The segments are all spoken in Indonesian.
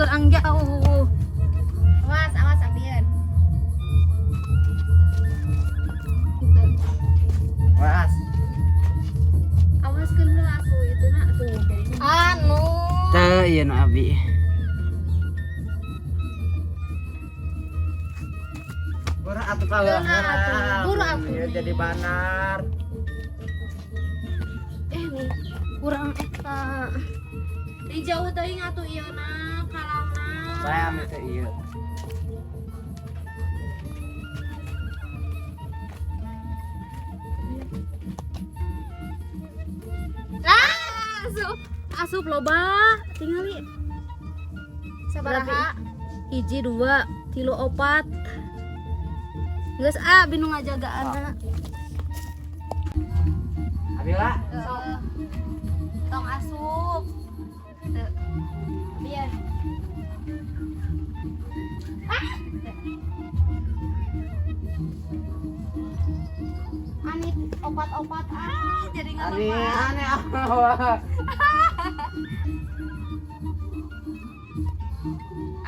Kurang jauh. Awas, awas Abian. Was. Awas kan dulu aku itu nak tuh. Anu. Teu ieu nu abi. Buru atuh kalah. Buru aku. Jadi banar. Nih, kurang eta. Di jauh teuing atuh ieu na kalangna. Saya ambil teh ieu. Asup loba tingali. Sabaraha? Hiji 2 3 4. Geus binu ngajagaanna. Abila. Tong asup. Biar. Anit opat-opat jadi nggak Aneh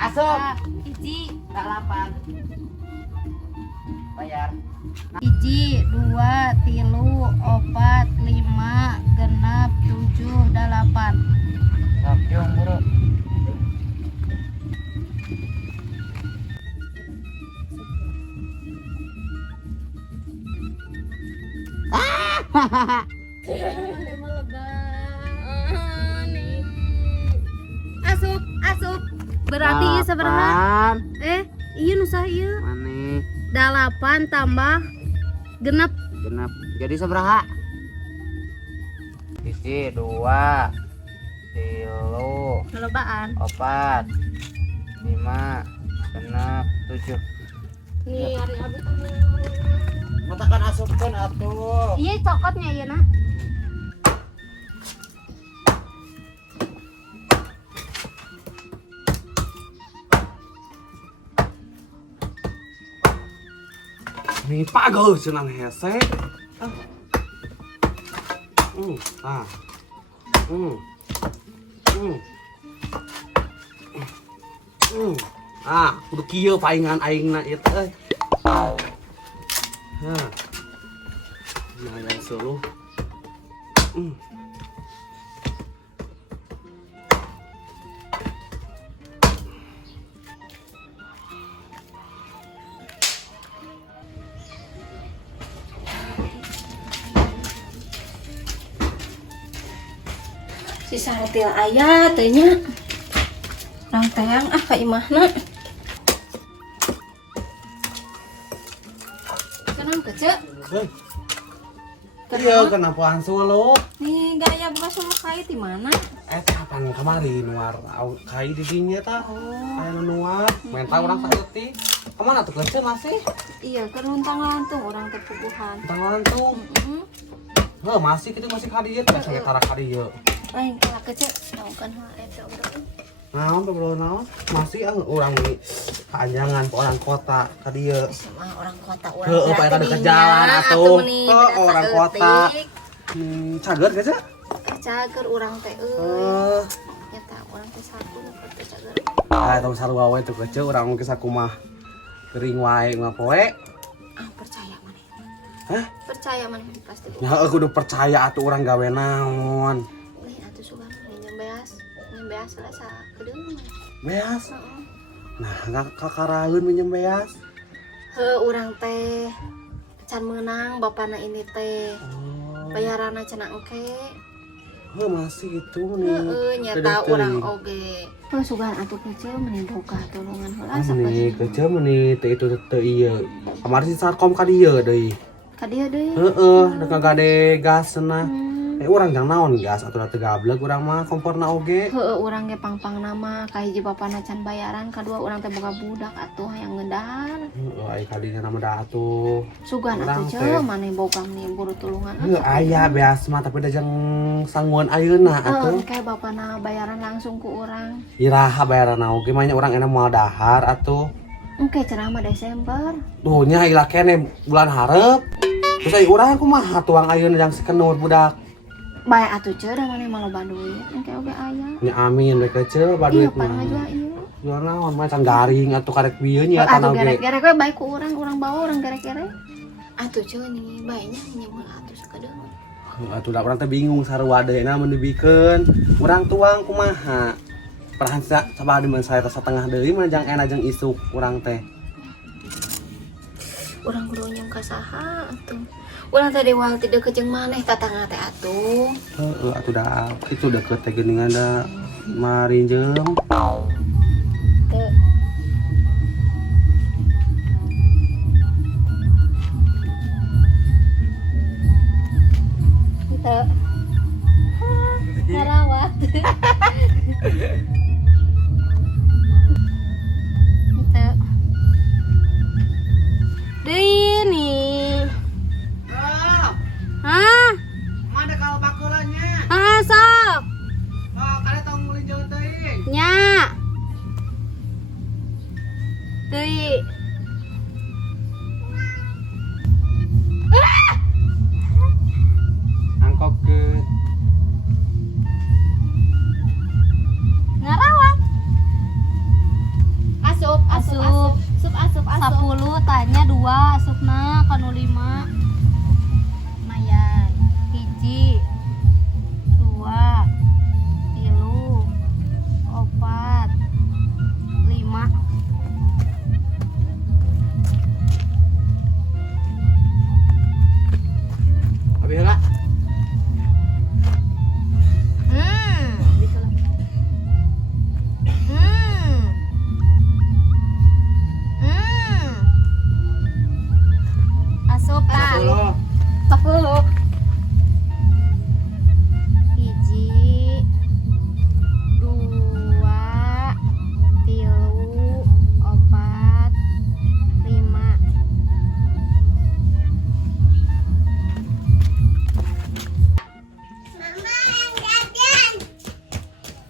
Asup. Hiji, 8. Bayar. Hiji 2 3 4 5 genep 7 8. Sok yung buru. Asup. Berarti ieu sabaraha? Ieu nu saha ieu? Mane? 8 tambah genep. Genap. Jadi sabaraha? Hiji 2 3 Lolobaan. 4 5 genap 7. nih hari abi Matakan asupkeun atuh. Iya cokotnya ieu na. Nih pagel cenah hese. Ah. Ah, kudu kieu paingan aingna ieu teh. Hah. Nah, yang solo. Si sangtil aya teh nya. Urang teang ka imahna. kenang kecek Iya, kenapa solo? Nih gaya buka solo kait di mana? Kapan kemarin nuar kai di dinya tah. Aya nuar, menta urang saeutik. Kemana tuh kecil masih? Iya, kan luntang lantung orang terpupuhan. Tangan tuh. Masih kita masih kadieu teh sange tara kadieu. Lain kala kecil, tahu kan hal eta urang. Naon tuh bro naon? Masih urang ini panjangan ke orang kota kadieu. Sama orang kota Heeh, pae kada ke jalan atuh. Orang kota. Cager geus ya? Cager urang teh Heeh. Eta urang teh saku nu teh cager. Tong sarua we tuh kecil urang geus sakumaha gering wae ngapoe. Percaya maneh. Hah? Percaya maneh pasti. Ya kudu percaya atuh urang gawe naon. Nih atuh sugan nyembeas lah sa kedeung. Beas. Nah, kakaraeun minjem beas. Urang teh can menang bapana ini teh. Bayaranna cenah engke. Masih itu nih. Nyata urang oge. Sugan atuh kecil meni boga tolongan heula Meni kecil meni teh itu teh ieu. Kamari si Sarkom ka dieu deui. Ka dieu deui. Heeh, da kagade gas cenah. Urang jang naon gas atuh teu gablek urang mah komporna oge. Heueuh urang ge pang-pang nama kahiji bapana can bayaran, kadua urang teh boga budak atuh hayang ngeundahan. Heueuh ai kadinya nama da atuh. Sugan Urang atuh teh. ce maneh bogang nih buru tulungan. Heueuh aya beas mah tapi da jang sangguan ayeuna atuh. Kayak bapana bayaran langsung ku urang. Iraha bayaran oge mah nya urang enak moal dahar atuh. Engke cenah mah Desember. Duh nya ilah kene bulan hareup. Terus ai urang kumaha tuang ayeuna jang sikenur budak. Bae atuh ce da maneh mah loba duit. Engke oge aya. Nya amin bae kecil Iya baduit pan mah. ngajua ieu. Jual naon mah can garing atuh karek bieu nya tanah Atuh oge. gerek-gerek we bae ku urang bawa urang gerek-gerek. Atuh ce nih bae nya nyeumeuh atuh sakedeung. Atuh da urang teh bingung sarua deuna mun dibikeun. Urang tuang kumaha? Parahan sabade mun saya teh satengah deui mah jang enak jeung isuk urang teh. Urang kudu nyang ka saha atuh. Urang teh dewal ti deukeut jeung maneh tatangga teh atuh. Heeh atuh da kitu deukeut teh geuningan da marinjeum. Teu. Teu. Ngarawat. Teu. Deui nih. Hah? Mana kalau bakulannya? Ah, sok. Oh, kada tong mulih jeung teuing. Nya. Deui. Angkotkeun. Ngarawat. Asup. Sup asup. 10 tanya 2 asupna kanu 5. Lumayan. 1 2 3 4 5. Abi heula. Bisa lah. Asup lah. 10. 1 2 3 4 5.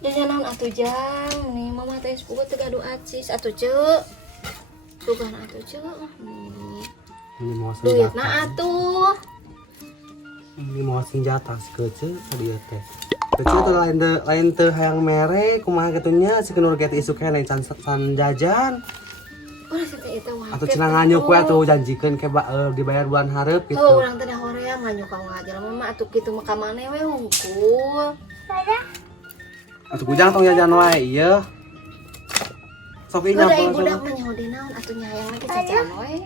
Jajan naon atuh jang nih mama teh sepupu teh gaduh acis atuh ceuk. Sugan atuh ceuk. Nih. Ini mau Duitna senjata. atuh. Ini mau senjata sekece tadi teh. Kecil tuh lain teu hayang mere kumaha kitu nya sikeun urang isuk keneh can jajan. Urang teh eta wae. Atau cenah nganyuk we atuh janjikeun ke dibayar bulan hareup gitu. Oh, urang teh da hoream nganyuk ka ngajar mama atuh kitu mah ka maneh we hungkul. Atuh kujang tong jajan wae ieu. Sok ieu Udah nyampe. budak mah nyaho di naon atuh nyayang lagi cacan we.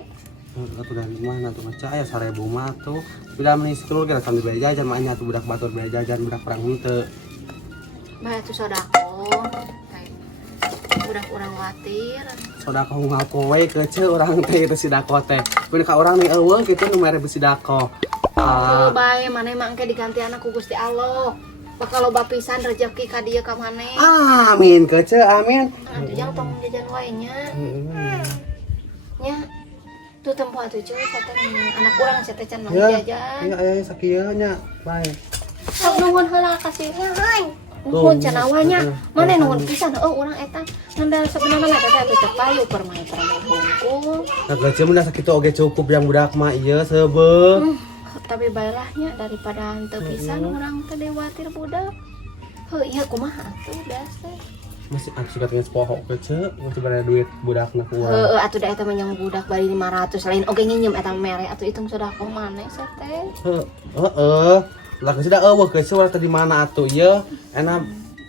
Atuh dari mana tuh maca aya 1000 mah tuh. Bila meni sekelur geus sambil bayar jajan mah nya tuh budak batur bayar jajan budak perang henteu. Bae atuh sodako. Budak urang watir. Sodako ngaku we kecil urang teh itu si dako teh. Mun ka urang nih eueuh kitu nu mere bisi dako. Kalau bae maneh mah engke digantian ku Gusti Allah. Bakal loba pisan rezeki ka dieu ka maneh. Amin kecil amin. Atuh jang tong jajan wae nya. Nya. Tuh tempo atuh cuy kata anak urang sia teh can mau jajan. Iya aya sakieu nya bae. Sok nuhun heula kasih. Nuhun cenah nya. Mane nuhun pisan urang eta. Nanda sebenarnya eta teh atuh teu payu permain hungkul. Nah kecil mun sakitu oge cukup yang budak mah ieu seubeuh. Tapi baelahnya daripada henteu pisan urang teh dewatir budak. Heuh ieu kumaha atuh biasa. Masih aku suka dengan sepoho kecil masih pada duit budakna ku urang. Heuh atuh da eta mah nyang budak bari 500 lain oge nginjem eta mere atuh hitung sedekah maneh sa teh. Heeh. Lah geus da eueuh kecil urang teh di mana atuh ieu? Enak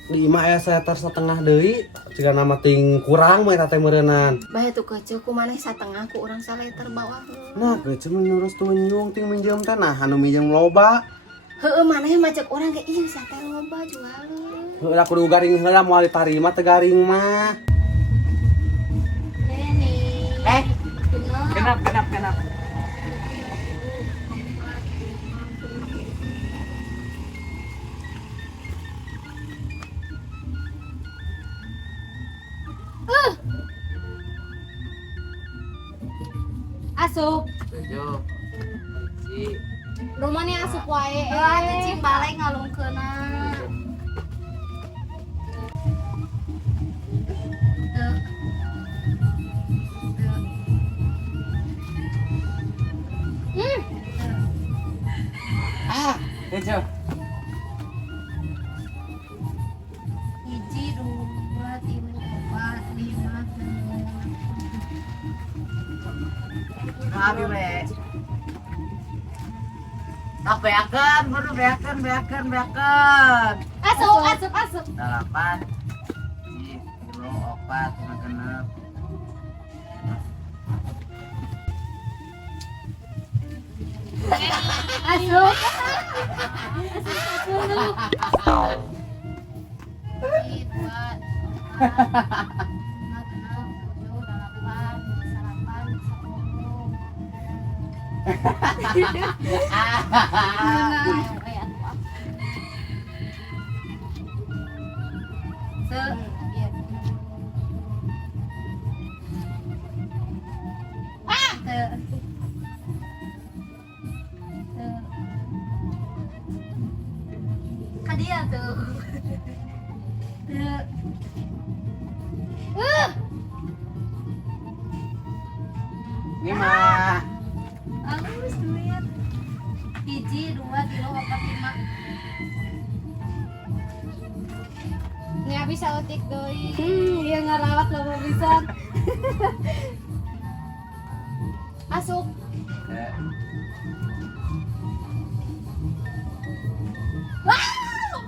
di imah aya seter setengah deui ciga nama ting kurang mah eta teh meureunnan. Bae tuh kecil ku maneh satengah ku urang saleter bawah. Nah kecil menurus tuh nyung ting minjem teh nah anu minjem loba. Heueuh maneh mah cek urang ge ieu sa teh loba jualan. Udah kudu garing heula moal ditarima teh garing mah. Kenap. Asup. 7 hiji Rumahnya asup wae. Cicing balai ngalungkeuna. Tujuh. Hiji, dua, tilu, empat, lima, Abi we. Tak beakeun, buru beakeun. Asup. 8 hiji 10 4 genep. Asup. hiji, dua, empat, lima, enam, tujuh, delapan, salapan, 10. Kadia tuh. Lima. Halus duit. Hiji, dua, tilu, empat, lima. Nya bisa otik doi. Iya ngarawat lo bisa. Asup. Wah,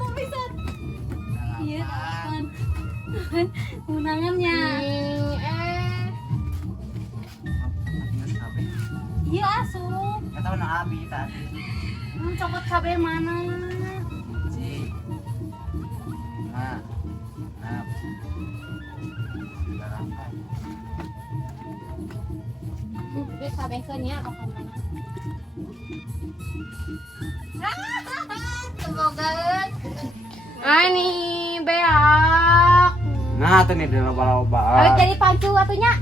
lo bisa. Iya, kapan? Undangannya. Iya asup. Kata na abi tadi. Copot kabeh mana? Hiji 5 6 Wis kabehkeun nya kok mana. Semoga Ani beak. Nah, tuh nih di loba-loba. Ayo jadi pancu atunya.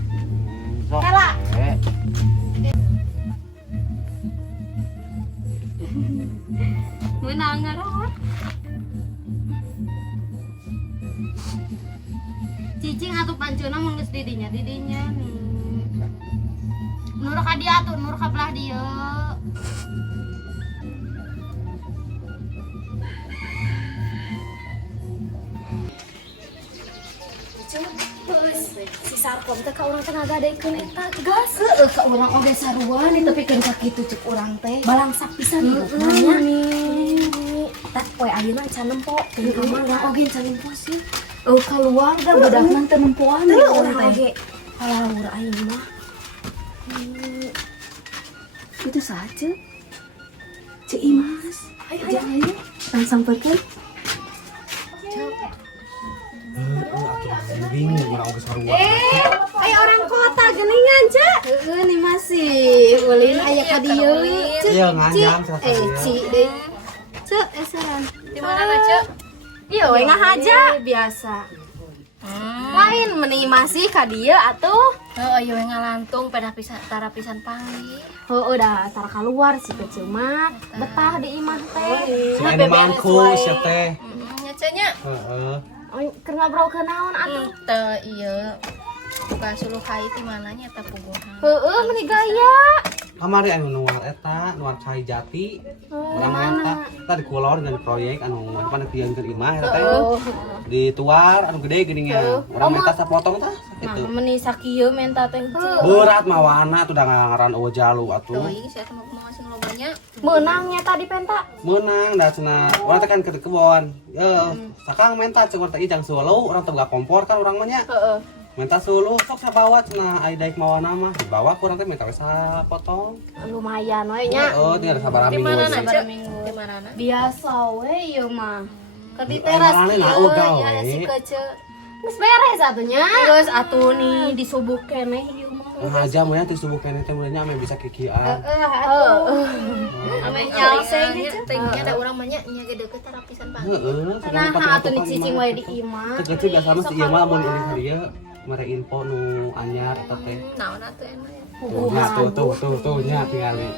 Sok. Kela. menang ngarawat. Cicing atuh pancuna mun geus didinya nih. Nur ka dia atuh, nur ka belah dia. Si Sarkom teh ka urang teh ngagadekeun eta gas. Heeh, ka urang oge sarua nih tapi kan sakitu cek urang teh. Balangsak pisan hidupna nya. Tak poe ayeuna can nempo teh kamar Urang oge can nempo sih. Oh keluar dah budakna teu nempoan Teu urang urang oge. Halawur ayeuna. Itu saja. Cek Imas. Jangan ayo. Langsung pergi. Bingung orang ke sarua. Aya orang kota geuningan cek. Heeh nih masih. Ulin aya ka dieu. Iya nganyam saya. Ci deui. Cek esaran. Di mana cek? Iya we ngahaja biasa. Lain meni masih ka dieu atuh. Heeh ieu ngalantung pada pisan tara pisan panggih. Heueuh dah tara keluar si kecil mah betah di imah teh. Saya manku siapa teh. Nya cenah. Heeh. Keur ngobrol ke naon atuh? Teu ieu. Bukan suluh kai ti mana nya teh puguhan. Heueuh meni gaya. Kamari anu nuar eta, nuar cai jati. Urang eta tadi kulor dengan proyek anu apa dieukeun imah eta teh. Di tuar anu gede geuningan. Urang minta sapotong tah Nah, gitu. meni sakieu menta teh. Berat mawana tuh udah ngaran eueuh jalu atuh. Teuing saya mau ngasih ngelobanya. Menangnya tadi penta. Menang da cenah urang teh kan ke kebon. Sakang menta ceng urang teh ijang suluh, urang teh boga kompor kan urang mah nya. Heeh. Menta suluh sok sabawa cenah ai daek mawana mah dibawa ku urang teh minta we sapotong. Lumayan we nya. Heeh, tinggal sabaraha Di minggu. mana we. Cek? Di mana? Biasa we ieu mah. Ke di Ay, teras marane ieu naon gawe? ya si kece. Geus beres atunya. Geus atuh nih disubuh keneh ieu mah. Nah, aja mah teh subuh keneh teh mulanya ame bisa kikian. Ame nyalseng nya teuingnya ada urang mah nya gede deukeut tara pisan panggih. Heeh, Nah, atuh nih cicing we di imah. Teh kecil biasa mah si ieu mah mun uling ka dieu mere info nu anyar eta teh. Naon atuh emang. Nya tuh nya tingali.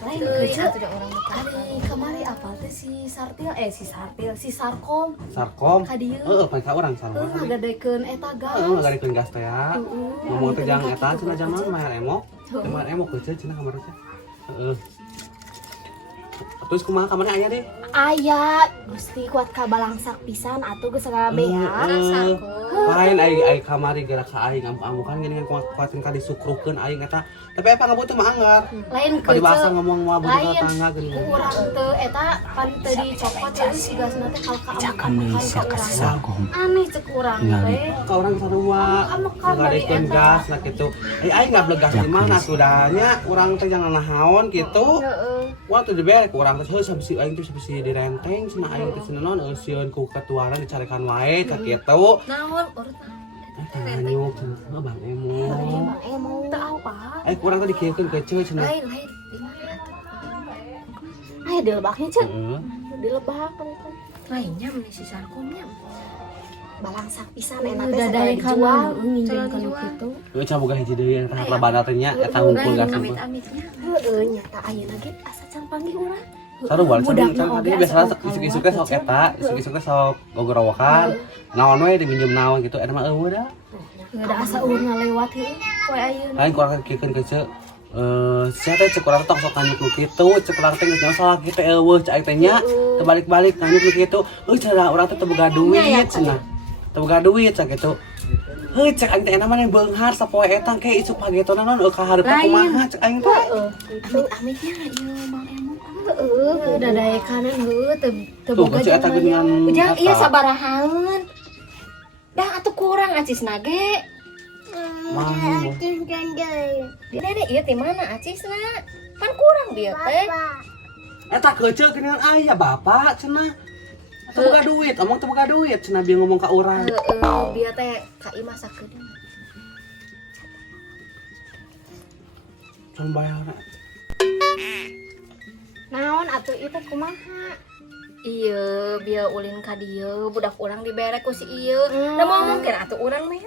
Lain kecil. Atuh da urang teh. Ari kemari apa teh si Sarkom. Sarkom. Ka dieu. Heeh, pan ka urang sarkom. Ngagadekeun eta gas. Ngagadekeun gas teh ya. Ngomong teh jang eta cenah zaman maher emok. Maher emok keuceul cenah kamar teh. Heeh. Terus kumaha kamarnya aya deh? Aya, Gusti kuat ka balangsak pisan atuh geus ngabea. Lain ai kamari geura ka aing amuk-amukan gini kan kuatin ka disukrukeun aing eta. Tapi apa ngabutuh mah anggar. Lain Padi bahasa kecil. ngomong mah butuh tetangga gini. Urang teu eta pan teu dicopot teh si gasna teh kalka amukan ka urang. Aneh cek urang teh. Ka urang sarua. Ngadaikeun gas nah kitu. Aing ngablegas di mana tuh danya urang teh jangan nahaon kitu. Waktu dibere ku urang teh sabisi aing teh sabisi direnteng cenah aing teh cenah naon sieun ku ketuaran dicarekan wae cak kitu. Naon urut Tanyuk cenah Bang Emo. Teu apa? Kurang teh dikiekeun keuceul cenah. lain di mana atuh? Aya dilebaknya cek. Heeh. Dilebak kan. Lainnya meni si Sarkomnya. Balangsak pisan enak teh Dadai sagala dijual. Nginjem kana kitu. Heuh can boga hiji deui eta harta bana teh nya eta ngumpul gas mah. Amit-amitnya. Heeh nyata ayeuna ge asa can panggih urang. Sarua Budakna can oge tadi biasana asa isuk-isuk teh sok eta, isuk-isuk teh sok gogorowokan. Naon we diminjem naon gitu eta mah eueuh da. Ada asa urang ngalewat heuh. Poe ayeuna. Aing kurang kiekeun keuceul sia teh cek urang tong sok nanyuk nu kitu, cek urang teh geus nyaho salah kitu eueuh cek aing teh nya teu balik-balik nanyuk nu kitu. Heuh cenah urang teh teu boga duit cenah. Teu boga duit cek kitu. Heuh cek aing teh enak mah beunghar sapoe eta ke isuk pagetona naon ka hareupeun kumaha cek aing teh. Amit-amitnya ieu Mang Emo. Heeh, dadai kanan heuh teu Tuh boga cek eta geuningan. Ujang iya sabarahaeun. Dah atuh kurang acisna ge. Mang. Dede ieu ti mana acisna? Kan kurang dia teh. Eta keuceul geuningan aya bapak cenah. Teu boga duit, omong teu boga duit cenah bieu ngomong ka urang. Heeh, dia teh ka imah sakedeung. Can bayar. Naon atuh itu kumaha? Iya, biar ulin ka dieu, budak urang dibere ku si ieu. Da mau mungkin atuh urang mah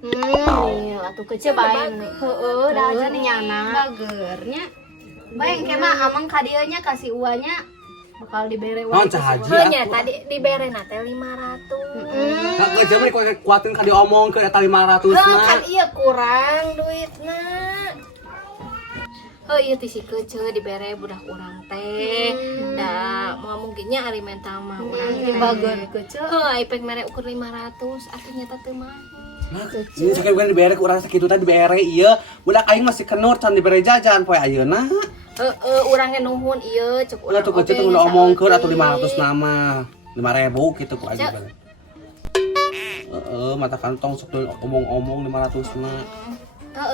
Nih, atuh kecil bae. Heeh, da aja nih nyana. bagernya. Bae engke mah amang ka dieu nya kasih uanya bakal dibere Naon wae. cah haji? Heunya tadi dibere na teh 500. Kak jaman kuatin ka diomong ke eta 500 Heuh, na. kan iya kurang duitna. Oh iya tisi kece dibere budak urang teh. Da mau mungkinnya ari mental mah urang Bager kecil. Heuh, ipek mere ukur 500, artinya teh mah. Nah, ini sakit bukan dibere ku urang sakitu teh dibere ieu. Budak aing masih kenur can dibere jajan poe ayeuna. Urang ge nuhun ieu cek Ulah tuh kecil tuh udah omongkeun atuh 500 nama. 5.000 gitu ku aja bale. Mata kantong sok omong-omong 500 na.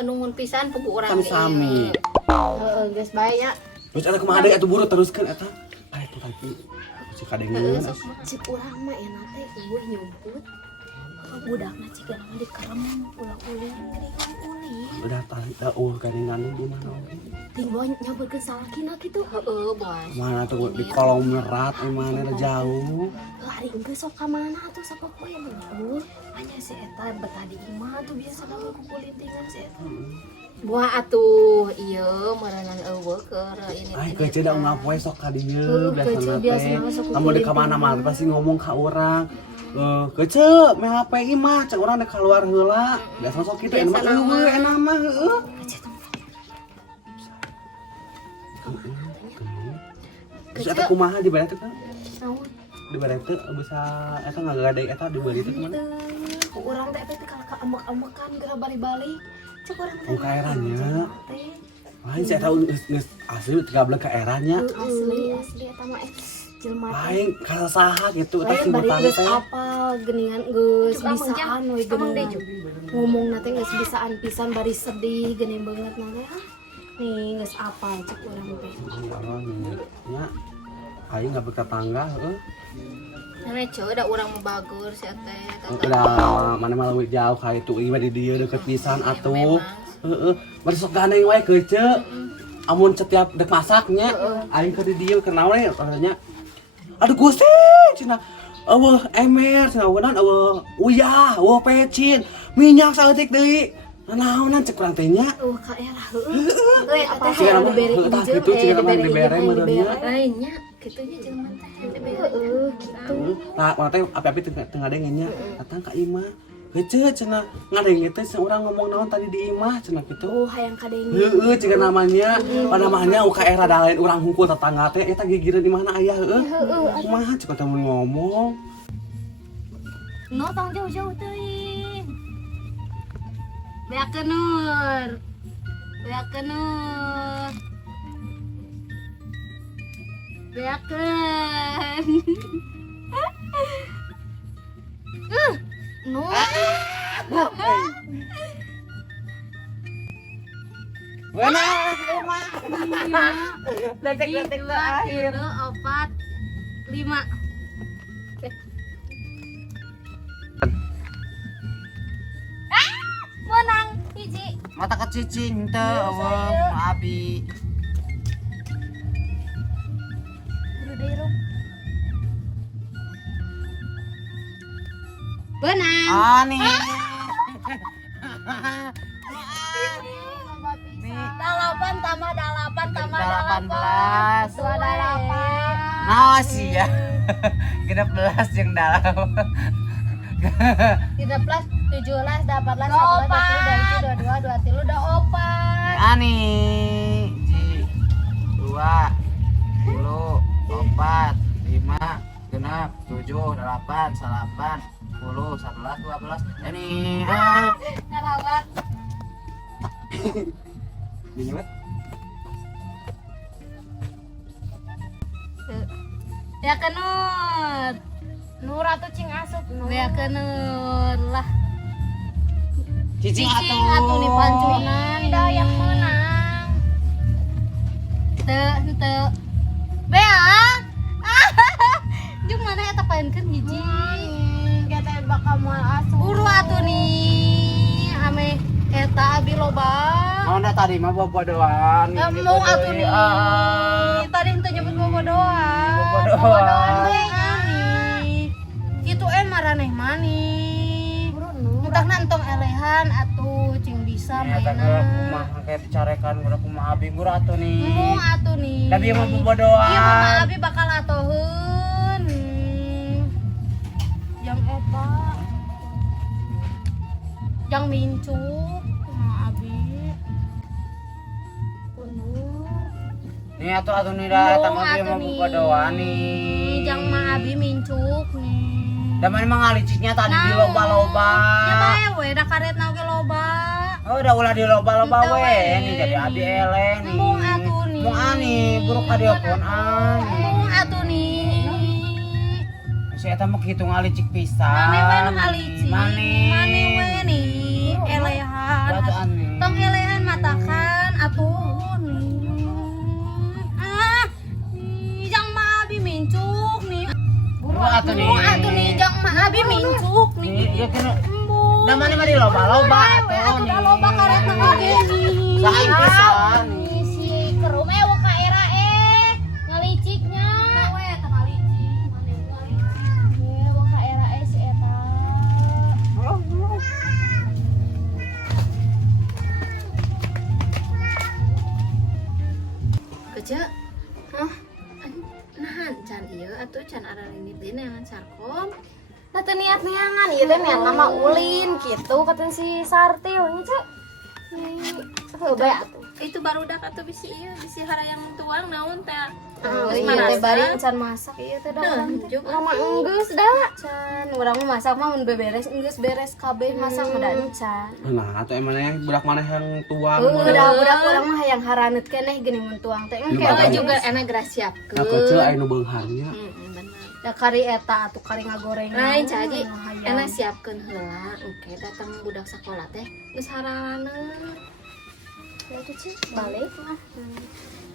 Nuhun pisan pugu urang Sami-sami. Heeh, geus bae nya. Terus ada kumaha deui atuh buru teruskeun eta. Bae tuh lagi. Cek kadengeun. Cik urang mah enak teh eueuh nyumput. Budakna cik mah dikerem ulah-ulin geuning-ulin. Udah tali garingan di mana oge. Ting boy nyamperkeun salakina kitu. Heeh, bos. Mana tuh di kolong merat emang jauh. Lari engke sok ka mana atuh sapopoe meuh. Hanya si eta betadi imah tuh biasa kamu kukulintingan si eta. Buah atuh ieu merenang eueuh keur ini. Ay kece da ungap we sok ka dieu biasana teh. sok Lamun di ka mana-mana pasti ngomong ka urang. Kece meh HP imah cek urang dek keluar heula. Biasa sok kitu enak eueuh enak mah heueuh. Terus eta kumaha dibere teh kan? Naon? Dibere teh bisa eta ngagadai eta diberi teh kumaha? Ku urang teh teh kalau ka ambek-ambekan geura bali-bali. Cek urang teh. Ka eranya. Lain saya tahu geus asli 13 ka eranya. Asli eta mah jelema Lain ka saha gitu eta lain bari sebutan geus teh. apal geuningan geus Coba, bisaan we geuningan. Ngomongna teh geus bisaan pisan bari sedih geuning banget na teh. Nih geus apal cek urang teh. Ya. Aing enggak bertetangga heeh. Nah, coba da urang mah bagur si teh. Udah mana malah jauh ka itu ieu di dieu deket pisan atuh. Heeh. Bari sok gandeng wae keuceuk. Amun setiap dek masaknya aing ke di dieu kenal we katanya. Aduh Gusti cenah. Eueuh emer cenah weunang eueuh uyah, eueuh pecin. minyak saeutik deui. Naonan cek urang teh nya. Ka era heueuh. Apa Cik yang mah dibere tah hijau? kitu cik mah dibere meureunnya. Lainnya kitunya jelema teh dibere gitu. Nah, teh api-api teu ngadenge nya. Datang ka imah. Heuceut cenah ngadenge teh urang ngomong naon tadi di imah cenah kitu. Oh, hayang kadenge. Heeh, cik namanya. Panamahnya ka era dalain urang hungkul tetangga teh eta gigireun imahna aya heueuh. Kumaha cik teh mun ngomong. No, tong jauh-jauh teuing. Beakeun Nur. Beakeun Nur. Beakeun. Nur. Benar, Emma. Detik-detik terakhir. 4, 5. Menang hiji. Mata kecicing teu eueuh abi. Benang. Ani. Dalapan tambah dalapan tambah 18. 28. Naon sih ya? 16 jeung dalam. 13, 17, 18, 19, 20, 21, 22, 23, 24. Ani. 2 10 4 5 genap 7 8 9 10 11 12 ini Ngerawat. Dinyewet. Ya kenur. Nur atau cing asup Nur. Ya kenur lah. cicing Atuh nih pancunan dah yang menang. Teu. Beang. Jeung mana eta paenkeun hiji. Kita bakal moal asup. Buru atuh nih. Ame eta abi loba. Oh, nah tadi mah bobodohan. Mau atuh nih. Tadi henteu nyebut bobodohan. Bobodohan. Nih. Kitu maraneh mani. Entahna entong elehan atuh cing bisa Ya tak mainan. kumaha kayak dicarekan udah kumaha abi gura atuh nih. Mau atuh nih. Tapi mah bobodohan. Iya mah abi bakal atoheun. Yang eta. Yang mincuk mah abi. Nih atuh nih dah eta mah abi mah bobodohan nih. Yang mah abi mincuk nih. Da mana mah ngaliciknya tadi di loba-loba. Ya bae we da karetna oge loba. Oh, udah ulah di loba-loba Enteu we. we. Nih jadi abi eleh nih. Embung atuh nih. Mau ani buruk ka dieu pun ani. Embung atuh nih. Si eta mah kitu ngalicik pisan. Mane we nu ngalicik. Mane we nih. Elehan. Batu ani. Tong elehan matakan atuh nih. Jang mah abi mincuk nih. Buru atuh nih. Buru atuh nih jang mah abi mincuk nih. Nih, ieu kena Embung. da mana mah di loba-loba We atuh da loba karetna oge nih. Saing pisan. Nih si kerum ewe ka era ngaliciknya. We eta ngalicik, mane ngalicik. Ewe ka era si eta. Kece, hah? Nahan can ieu atuh can ada limit deui neangan sarkom. Nah teu niat neangan ieu teh niat mama ulin kitu kata si Sartil nya cek. Heuh bae atuh. Itu baru dak atuh bisi ieu bisi harayang tuang naon teh Geus ieu teh bari can masak ieu teh da. Mama enggeus da can. Urang mah masak mah mun beberes enggeus beres kabeh masak mah da encan. Nah, atuh emang yang budak mana yang tua. Budak urang mah hayang haraneut keneh geuning mun tuang teh engke Lu juga enak grasiapkeun. Nah, kecil aya nu beungharnya. Da kari eta atuh kari ngagoreng. lain caji hayang. enak siapkeun heula engke datang budak sekolah teh geus haraneun Ya tuh Ci, balik lah.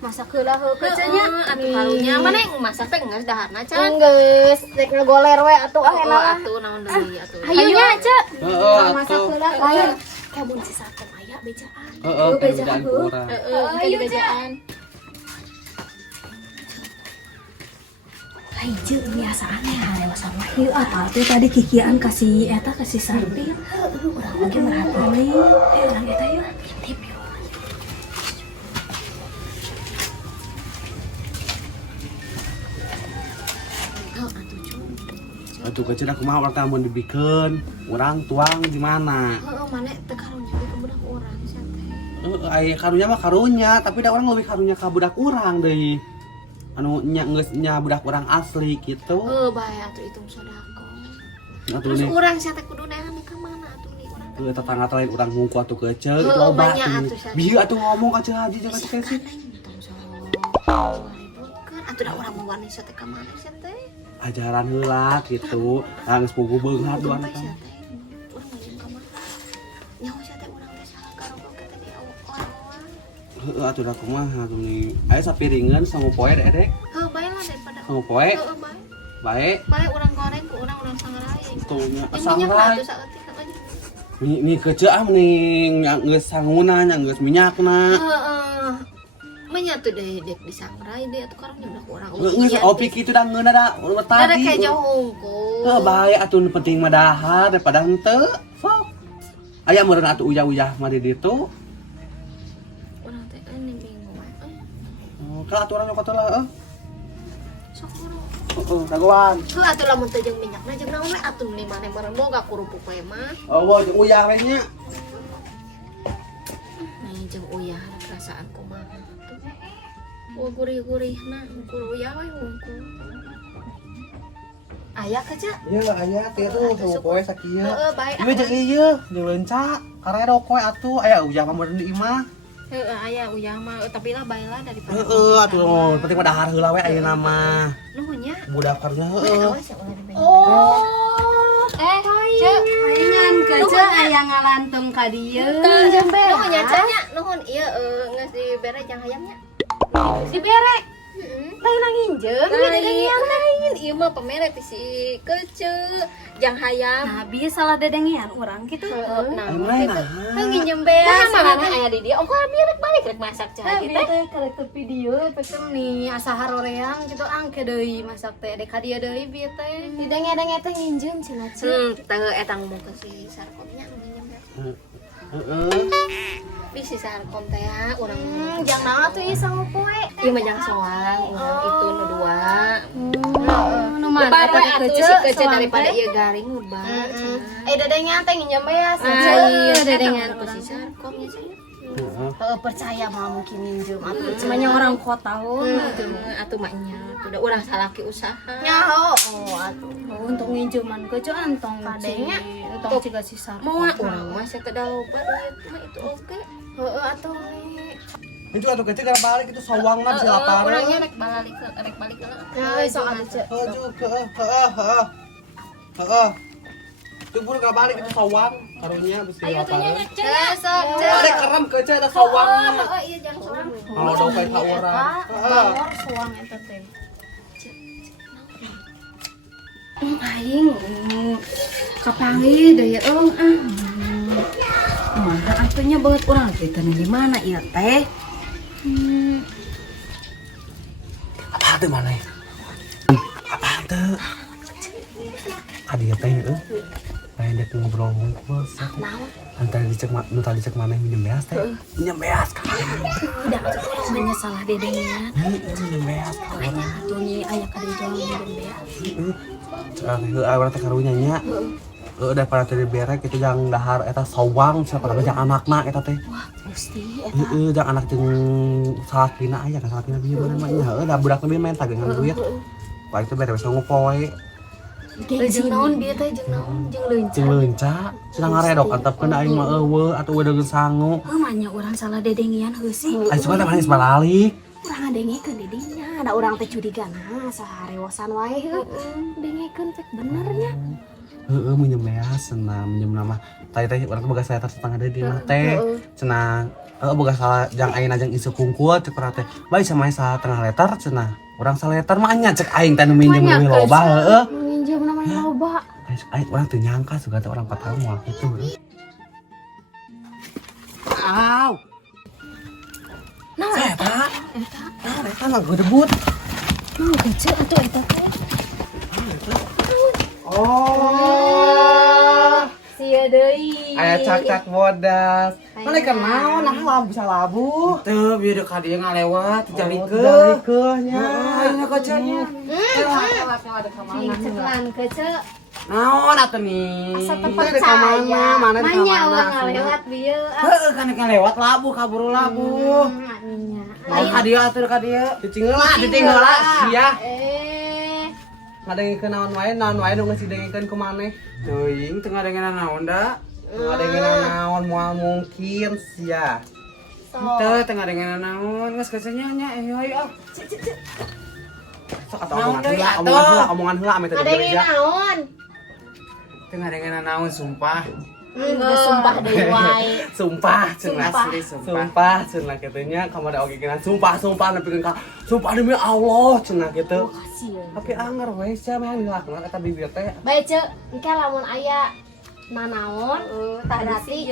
Masak heula heuh kecenya. atuh karunya mana yang masak teh geus daharna can Enggeus, rek ngagoler we atuh ah oh enak. atuh naon deui atuh Hayunya Cek. Heeh, Masak atuh. heula lain. Kayak mun si sarkem aya bejaan. Heeh, bejaan kurang. heeh kayak bejaan Hijau biasa aneh hari sama hiu atau tuh tadi kikian kasih eta kasih sardi orang lagi merhatiin nih orang eta yuk intip yuk Atuh kecil aku mah orang kamu dibikin orang tuang di mana? Mana teu karunya ke budak urang sia teh. Ai karunya mah karunya, tapi da orang lebih karunya ka budak urang deui. Anu nya geus nya budak urang asli gitu. Bae atuh itu sodako. Atuh Terus nih. urang sia teh kudu neangan ka mana atuh nih urang. Tuh tetangga lain urang ngungku atuh kecil itu Heuh, loba banyak atuh. atuh, Sat. Bieu atuh ngomong ka Ceu Haji jeung ka Ceu Kesi. Atuh da urang mau sia teh ka mana sia teh? Ajaran heula gitu. Geus pugu beunghar duan Sampai teh. sia teh. Urang ngajeng ka mana? Nyaho sia teh urang teh salah karobok ka teh orang-orang. Heeh atuh da kumaha atuh nih. Aya sapiringan sangu poe edek. Bae lah daripada. Sangu poe. Bae. Bae. Bae urang goreng ku urang sangrai. Tuh nya Yang minyak sangrai. atuh saeutik katanya. Ni kecil ah mending nya geus sanguna nya geus minyakna. Heeh. Menyatu deh dek disangrai deh atuh karunya udah kurang. Geus opi kitu da ngeuna da urut Ada tadi. kayak jauh hungkul. Heuh bae atuh nu penting mah dahar daripada henteu. Sok. Aya meureun atuh uyah-uyah mah di ditu. Urang teh ini bingung. Kalau atuh urang nyokot heula Sok urang. heeh. Dagoan. Heuh atuh lamun teh jeung minyakna jeung naon we atuh li maneh meureun boga kurupuk we mah. Oh, jeung uyah we nya. Nih jeung uyah perasaan kumaha tuh. Gurih-gurihna kudu uyah we hungkul. Aya ka Cak? Ieu aya teh tuh sangu poe sakieu. Heeh bae. Ieu jeung ieu jeung leunca. Karedok we atuh aya uyah mah meureun di imah. Heeh aya uyah mah tapi lah bae lah daripada. Heeh atuh penting mah dahar heula we ayeuna mah. Nuhunnya. Budak karunya heeh. Awas ya ulah dibenyek. Cek palingan ke cek aya ngalantung ka dieu Nuhun nya nya nuhun ieu geus dibere jang hayamnya. Dibere. Heeh. Lain nginjeun dedengian lain. Ieu mah pamere ti si keceu jang hayam. nah bieu salah dedengian urang kitu Nah, Mulai gitu. nah. Kan nginjem bea malana aya di dia. Ongko biar rek balik rek masak cah Bieu gitu. teh karakter video efeknya nih asa haroreang gitu angke deui masak teh dek dia deui bieu teh Didenge-denge teh nginjeun cenah ceu. Teu etang muka si sarkomnya nu nginjem bea. Heeh. Bisi sarkom teh ya urang. jang naon atuh ieu sangu poe Ieu mah jang soang, urang itu nu dua. nu mana Lebar we eta atuh si keceu daripada ieu garing loba. dedengian teh nginjem beas Iya, dedengan ku si sarkom nya cenah. Heeh. percaya mah mungkin minjem atuh cumanya orang kota Atuh maknya, udah urang salaki usaha. nyaho atuh untuk nginjeman ke cu antong Kadenya. entong ciga sisa Mau urang mah saya teh da loba duit mah itu oge. heeh atuh Itu atuh kecil gara balik itu sawangna bisa lapar. Urangnya rek balik nah sok atuh cek Heeh. Heeh. Itu buru gara balik itu sawang karunya bisa lapar. sok Ada kerem kecil ada sawangnya. Oh iya jangan soang. Kalau dompet ka urang. Heeh. bangor suang eta teh aing kapangi deui mana atunya banget urang kita di mana ieu teh Apa teh mana? Apa teh? Adi teh heeh. Lain dek ngobrol ngumpul sat. Antara dicek nu tadi cek mana minjem beas teh. Minjem beas ka. udah sebenarnya salah dedengian Minjem beas ka. atuh nyi aya ka di jual minjem beas Heeh. Heeh, awalnya teh karunya nya. Daripada tadi berek itu yang dahar eta sawang siapa lagi yang anakna eta teh. Gusti Heeh, yang anak jeung salakina aya kan salakina bieu mana mah nya. Heeh, da budak lebih main tagengan duit. Pak itu beres ngomong poe. jeung naon bieu teh jeung naon jeung leunca Jeung leunca, cenah ngaredok antepkeun aing mah eueuh atuh udah geus sangu. manya urang salah dedengian heusi Aing cuma teh manis balik. urang dengekeun di dinya ada urang teh curigana saharewosan wae heuh dengekeun pek bener nya Heeh, minjem beas cenah minjem nama. Tadi teh urang boga saya setengah deui di mah teh. Cenah boga salah jang ayeuna jeung isu kungkul cek urang teh. Bae sama setengah liter cenah. Urang saliter mah nya cek aing teh nu minjem leuwih loba heeh. minjem namanya loba Aing urang teu nyangka suga teh urang patah moal kitu. Aw. nah Eta. Eta mah gedebut. kecil atuh eta teh Oh. Sia deui. Aya cak-cak bodas. Mana kenal nah labu bisa labu. Teu bieu ka dieu ngalewat jalikeun. Jalikeun nya. Ayeuna kocanya. Cekelan ke cek. Naon atuh nih? Asa Mana tempat di kamana? saya. Mana di Manya kamana? orang ngalewat bieu. Heueuh kan ngalewat labu kaburu labu. Nya. Mau ka dieu atuh ka dieu. Cicing heula sia. Eh, Ngadengikeun naon wae nu geus didengikeun ku maneh. Teuing teu ngadengeunna naon da. Ngadengikeun naon moal mungkin sia. Teu teu ngadengeunna naon geus kecenya nya ayo. Sok atuh omongan heula ame teh di ngadengin gereja. naon? Teu ngadengeunna naon sumpah. Geus sumpah deui wae. Sumpah cenah. Asli sumpah. Sumpah cenah kitu nya kamada oge kena sumpah nepikeun ka sumpah demi Allah cenah kitu. Kasih. Tapi anger we sia mah ngilakna eta bibir teh. Bae cek, engke lamun aya nanaon, berarti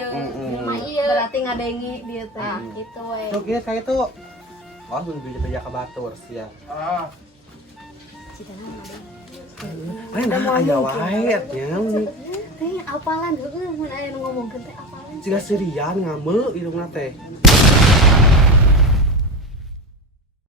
mah ieu. Berarti ngadengi dieu teh. Kitu we. Tuh kieu ka itu. Oh, mun bibir teh ka batur sia. Oh. Nah, aya wae nya. Teh apalan heueuh mun aya nu ngomongkeun teh apalan. Siga serian ngame irungna teh.